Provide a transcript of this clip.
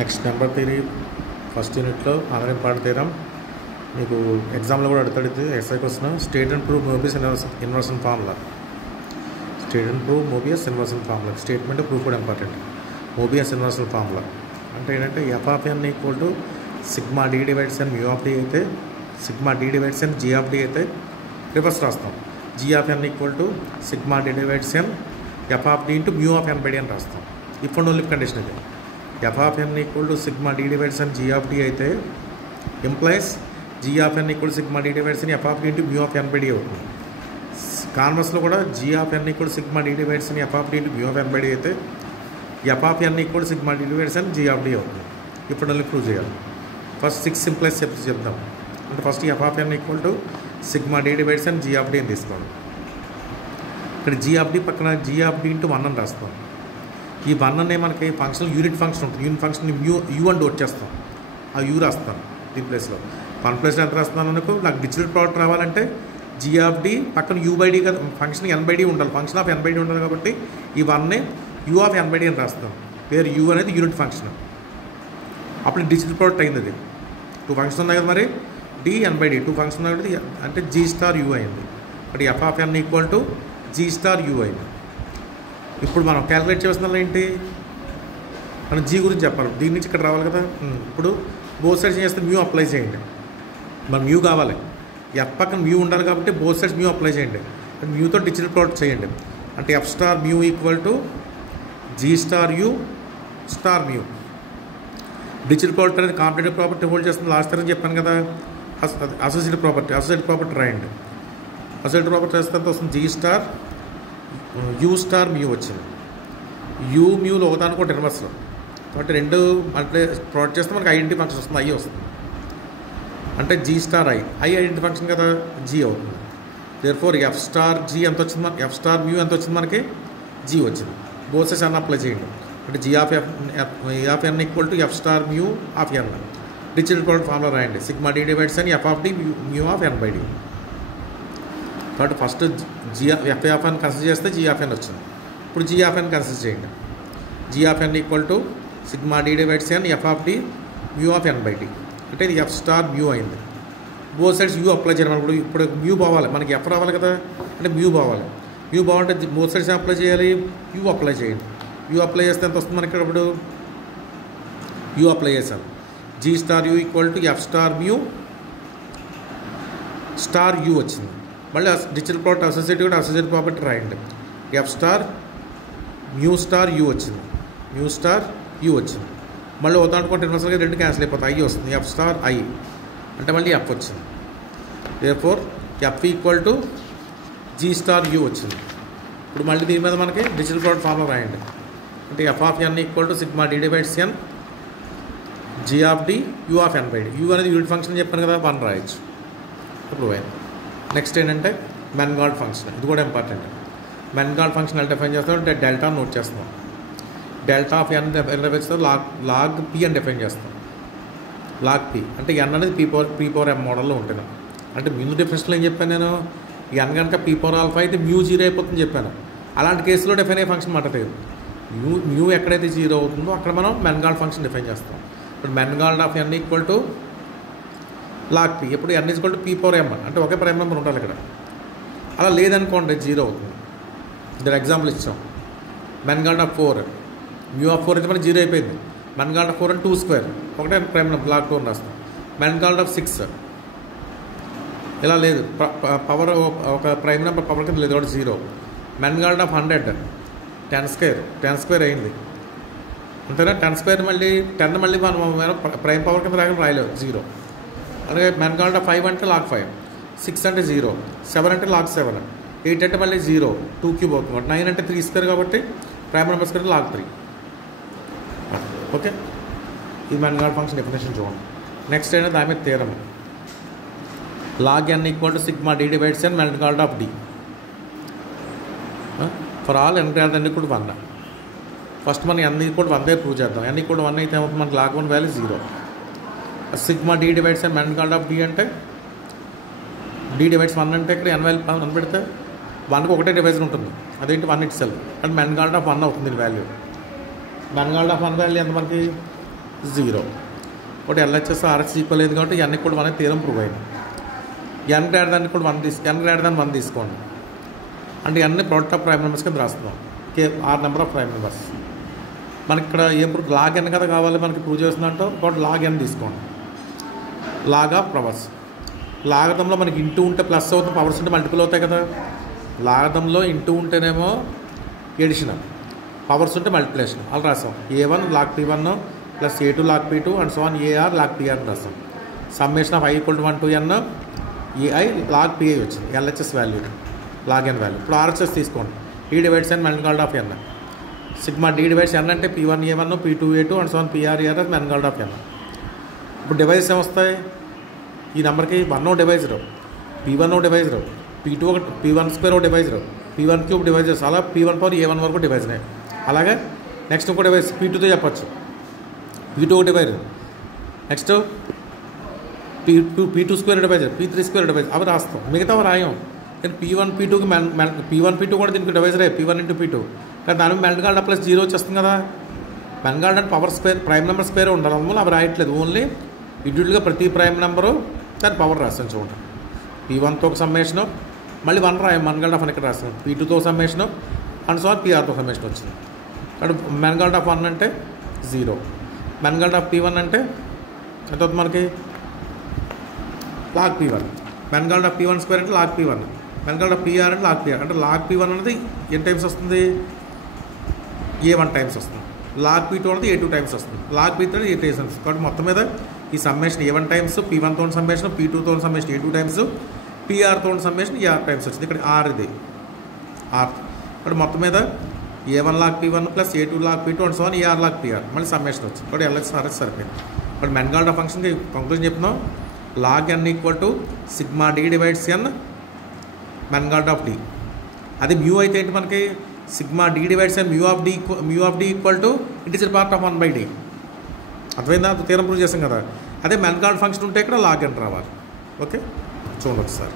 Next number theory first యూనిట్లో ఆధారం పాటు తీరం మీకు ఎగ్జామ్లో కూడా అడుగుతాడు. Essay question state and prove mobius inversion formula. State and prove mobius inversion formula. Statement proof కూడా ఇంపార్టెంట్. మోబియస్ ఇన్వర్షన్ ఫార్ములా అంటే ఏంటంటే f of N equal to sigma D divides n mu of D అయితే sigma D divides N G of D అయితే reverse రాస్తాం. G of N equal to sigma D divides N F of D into mu of N by d అని రాస్తాం. If and only condition ఇది. F of N equal to sigma D divides N G of D అయితే implies G of N equal sigma D divides N F of D into mu of N by D అవుతుంది. కాన్వర్స్లో కూడా G of N equal sigma D divides N F of D into mu of N by D అయితే F of N equal sigma D divides N G of D అవుతుంది. ఇప్పుడు only prove చేయాలి. First 6 సింప్లైస్ చెప్దాం. అంటే first f of N equal to sigma D divides N G of d అని తీసుకోండి. ఇక్కడ జీ ఆఫ్ డి పక్కన జీ ఆఫ్ డి ఇంటూ 1 అని రాస్తాం. ఈ 1 అనే మనకి ఫంక్షన్ యూనిట్ ఫంక్షన్ ఉంటుంది. యూనిట్ ఫంక్షన్ యూ అని డోట్ చేస్తాం. ఆ యూ రాస్తాను దీని ప్లేస్లో. 1 ప్లేస్లో ఎంత రాస్తున్నాను అనుకో. నాకు డిజిటల్ ప్రోడక్ట్ రావాలంటే జీ ఆఫ్ డి పక్కన యూ బై డి కదా, ఫంక్షన్ ఎన్ బై డి ఉండాలి. Function of N by d ఉండాలి కాబట్టి ఈ 1నే u of N by d అని రాస్తాం. పేరు యూ అనేది యూనిట్ ఫంక్షన్. అప్పుడు డిజిటల్ ప్రోడక్ట్ అయింది. అది 2 ఫంక్షన్ ఉన్నాయి కదా, మరి d n by d 2 function ఉన్నాయి కాబట్టి అంటే జీ స్టార్ యూ అయింది. ఇప్పుడు f of N equal to g star u అయింది. ఇప్పుడు మనం క్యాలిక్యులేట్ చేస్తున్న ఏంటి, మనం జీ గురించి చెప్పాలి. దీని నుంచి ఇక్కడ రావాలి కదా. ఇప్పుడు బోత్ సైడ్స్ చేస్తే మ్యూ అప్లై చేయండి. మన మ్యూ కావాలి. ఎఫ్ పక్కన మ్యూ ఉండాలి కాబట్టి బోత్ సైడ్స్ మ్యూ అప్లై చేయండి. మ్యూతో డిజిటల్ ప్రోడక్ట్ చేయండి. అంటే f star mu equal to g star u star mu. Digital product అనేది కాంపిటేటివ్ ప్రాపర్టీ హోల్డ్ చేస్తుంది. లాస్ట్ టైం చెప్పాను కదా. అసోసియేట్ ప్రాపర్టీ రాయండి. అసోసియేట్ ప్రాపర్టీ వేస్తే వస్తుంది g star u star mu వచ్చింది. యూ మ్యూలో ఒకదానికి ఒకటి రివర్స్లో కాబట్టి రెండు అంటే ప్రోడక్ట్ చేస్తే మనకి ఐడెంటిటీ ఫంక్షన్ వస్తుంది. ఐ వస్తుంది. అంటే g star I identity function కదా, జీ అవుతుంది. దేర్ఫోర్ ఎఫ్ స్టార్ జీ ఎంత వచ్చింది మనకి, ఎఫ్ స్టార్ మ్యూ ఎంత వచ్చింది మనకి, జీ వచ్చింది. బోత్ సైడ్స్ అన్న అప్లై చేయండి. అంటే g of f n equal to f star mu of n. Digital product formula రాయండి. సిగ్మా డి డివైడ్స్ అని f of d mu of N by d. కాబట్టి first g f of n consider చేస్తే g of n వచ్చింది. ఇప్పుడు g of n consider చేయండి. G of N equal to sigma D divides N F of d mu of N by d. అంటే ఇది f star mu అయింది. Both sides you apply చేయాలి. మనకు ఇప్పుడు mu పోవాలి, మనకి ఎఫ్ రావాలి కదా, అంటే మ్యూ పోవాలి. మ్యూ బాగుంటే బోత్ సైడ్స్ అప్లై చేయాలి. యూ అప్లై చేయండి. యూ అప్లై చేస్తే ఎంత వస్తుంది మనకి ఇప్పుడు, యూ అప్లై చేశాను. G star u equal to f star mu star u వచ్చింది. మళ్ళీ డిజిటల్ ప్రోడక్ట్ అసోసియేట్ ప్రాపర్టీ రాయండి. F star mu star u వచ్చింది. మ్యూ స్టార్ యూ వచ్చింది. మళ్ళీ ఒకదాంట్లో ఇన్వర్సల్గా రెండు క్యాన్సిల్ అయిపోతాయి. ఐ వస్తుంది. ఎఫ్ స్టార్ ఐ అంటే మళ్ళీ ఎఫ్ వచ్చింది. Therefore f equal to g star u వచ్చింది. ఇప్పుడు మళ్ళీ దీని మీద మనకి డిజిటల్ ప్రోడక్ట్ ఫార్ములా రాయండి. అంటే f of N equal to sigma D divides N G of d u of N by d. U అనేది యూనిట్ ఫంక్షన్ చెప్పాను కదా, 1 రాయొచ్చు. ఇప్పుడు నెక్స్ట్ ఏంటంటే మెన్గాల్డ్ ఫంక్షన్. ఇది కూడా ఇంపార్టెంట్. మెన్గాల్డ్ ఫంక్షన్ ఎలా డిఫైన్ చేస్తాం అంటే డెల్టా నోట్ చేస్తాం. Delta of n define log p అని డిఫైన్ చేస్తాం. లాగ్ పి అంటే ఎన్ అనేది పీ పవర్ ఎం మోడల్లో ఉంటుంది. అంటే ముందు డిఫరెన్స్లో ఏం చెప్పాను నేను, ఎన్ కనుక పీ పవర్ ఆల్ఫా అయితే మ్యూ 0 అయిపోతుందని చెప్పాను. అలాంటి కేసులో డిఫైన్ అయ్యే ఫంక్షన్ మాట లేదు. మ్యూ ఎక్కడైతే 0 అవుతుందో అక్కడ మనం మెన్గాల్డ్ ఫంక్షన్ డిఫైన్ చేస్తాం. ఇప్పుడు Mangoldt of N equal to log p. ఇప్పుడు n equal to p power m అంటే ఒకే ప్రైమ్ నెంబర్ ఉండాలి ఇక్కడ. అలా లేదనుకోండి 0 అవుతుంది. దీని ఎగ్జాంపుల్ ఇచ్చాం. మెన్గాల్డ్ ఆఫ్ 4 మ్యూ ఆఫ్ 4 అయితే మనకి 0 అయిపోయింది. మెన్గాల్డ్ ఆఫ్ 4 అంటే 2 స్క్వేర్ ఒకటే ప్రైమ్ నెంబర్ లాగ్ 2 అని రాస్తాం. మెన్గాల్డ్ ఆఫ్ 6 ఇలా లేదు, పవర్ ఒక ప్రైమ్ నెంబర్ పవర్ కింద లేదు కాబట్టి 0. మెన్గాల్డ్ ఆఫ్ 100 10 స్క్వేర్ అయింది అంతేనా. 10 స్క్వేర్ మళ్ళీ 10 మళ్ళీ మనం ప్రైమ్ పవర్ కింద రాయలేదు 0. అలాగే మెన్గాల్డ్ ఆఫ్ 5 అంటే లాగ్ 5, 6 అంటే 0, 7 అంటే లాగ్ 7, 8 అంటే మళ్ళీ 0, 2 క్యూబ్ అవుతుంది. 9 అంటే 3 స్క్వేర్ కాబట్టి prime number square log 3. Okay, ఇది మెన్గాల్డ్ ఫంక్షన్ డెఫినేషన్ చూడండి. నెక్స్ట్ అయినా దాని మీద theorem. Log n equal to sigma D divides n Mangoldt of d for all n greater than equal to 1. First మనం n equal to 1 prove చేద్దాం. ఎన్ equal to 1 అయితే ఏమవుతుంది మనకి log 1 value 0. Sigma D divides n Mangoldt of d అంటే d divides 1 అంటే ఇక్కడ ఎన్ value 1 పెడితే 1కి ఒకటే డివైజర్ ఉంటుంది, అదేంటి 1 ఇట్ సెల్ఫ్. అంటే మెన్గాల్డ్ ఆఫ్ 1 అవుతుంది వాల్యూ. మెన్గాల్డ్ ఆఫ్ 1 వాల్యూ ఎంత మనకి 0. ఒకటి LHS RHS ఈక్వల్ అయింది కాబట్టి n కూడా 1 థీరం ప్రూవ్ అయింది. n గ్రేటర్ దాన్ కూడా 1 తీసుకోండి. అంటే n product of prime numbers కింద రాస్తున్నాం. R number of prime numbers. మనకి ఇక్కడ ఏం ప్రూవ్ లాగ్ n కదా కావాలి మనకి ప్రూవ్ చేస్తుందంటే ఒకటి లాగ్ n తీసుకోండి. Log of powers. లాగతంలో మనకి ఇంటూ ఉంటే ప్లస్ అవుతుంది, పవర్స్ ఉంటే మల్టిపుల్ అవుతాయి కదా. లాగతంలో ఇంటూ ఉంటేనేమో ఎడిషనల్, పవర్స్ ఉంటే మల్టిప్లికేషన్. అలా రాసాం. A1 log P1 plus A2 log P2 and so on AR log PR రాసాం. Summation of I = 1 to n AI log PI వచ్చింది. LHS value log n value. ఇప్పుడు RHS తీసుకోండి. D divides n Mangoldt of n. Sigma D divides n అంటే P1A1 P2A2 and so on PR Mangoldt of n. ఇప్పుడు divisors ఏమొస్తాయి? ఈ నెంబర్కి 1 divisor, P1 divisor, P1² divisor, P1³ divisors, అలా P1 power A1 వరకు divisor. అలాగే next ఇంకో device P2తో చెప్పచ్చు. P2 divisor, next P2² divisor, P3² divisor, అవి రాస్తాం. మిగతా రాయం. కానీ P1 P2కి P1 P2 కూడా దీనికి డివైజరే P1 × P2. కానీ దాని మెన్గాల్డ్ ప్లస్ 0 వచ్చేస్తుంది కదా. మెన్గాల్డ్ అంటే power square, prime number square ఉండాలి. అందువల్ల అవి రాయట్లేదు. ఓన్లీ ఇండివిజువల్గా ప్రతి ప్రైమ్ నెంబరు దాని పవర్ రాస్తాను చూడండి. P1తో ఒక సమ్మేషను, మళ్ళీ 1 రాయం మెన్గాల్డ్ ఆఫ్ అని ఇక్కడ రాస్తాను. P2తో సమ్మేషను అండ్ సో PR తో సమ్మేషన్ వచ్చింది. అక్కడ మెన్గాల్డ్ ఆఫ్ 1 అంటే 0, మెన్గాల్డ్ ఆఫ్ P1 అంటే ఎంత అవుతుంది మనకి? Log P1. మెన్గాల్డ్ ఆఫ్ P1² అంటే లాగ్ P1, మెన్గాల్డ్ ఆఫ్ PR అంటే లాగ్ PR. అంటే లాగ్ P1 అనేది ఎన్ని టైమ్స్ వస్తుంది? A1 టైమ్స్ వస్తుంది. లాగ్ P2 అనేది A2 టైమ్స్ వస్తుంది. లాగ్ P3 అనేది 8 టైమ్స్ వస్తుంది. కాబట్టి మొత్తం మీద ఈ సమ్మేషన్ A1 టైమ్స్, P1తో సమ్మేషన్, P2తో సమ్మేషన్ A2 టైమ్స్, PRతో సమ్మేషన్ R టైమ్స్ వచ్చింది. ఇక్కడ R ఇది R. ఇక్కడ మొత్తం మీద A1 log P1 plus A2 log P2 and so on AR log PR మళ్ళీ సమ్మేషన్ వచ్చింది. ఇక్కడ LHS RHS సరిపోయింది. ఇప్పుడు మెన్గాల్డ్ ఆఫ్ ఫంక్షన్కి కంక్లూజన్ చెప్తున్నాం. Log n = sigma D divides n Mangoldt of D. అది మ్యూ అయితే ఏంటి మనకి? Sigma D divides n mu of D = integer part of 1/D. అర్థమైందా? థీరం ప్రూవ్ చేసాం కదా. అదే మెన్గాల్డ్ ఫంక్షన్ ఉంటే ఇక్కడ లాగ్ n రావాలి. ఓకే, చూడండి ఒకసారి.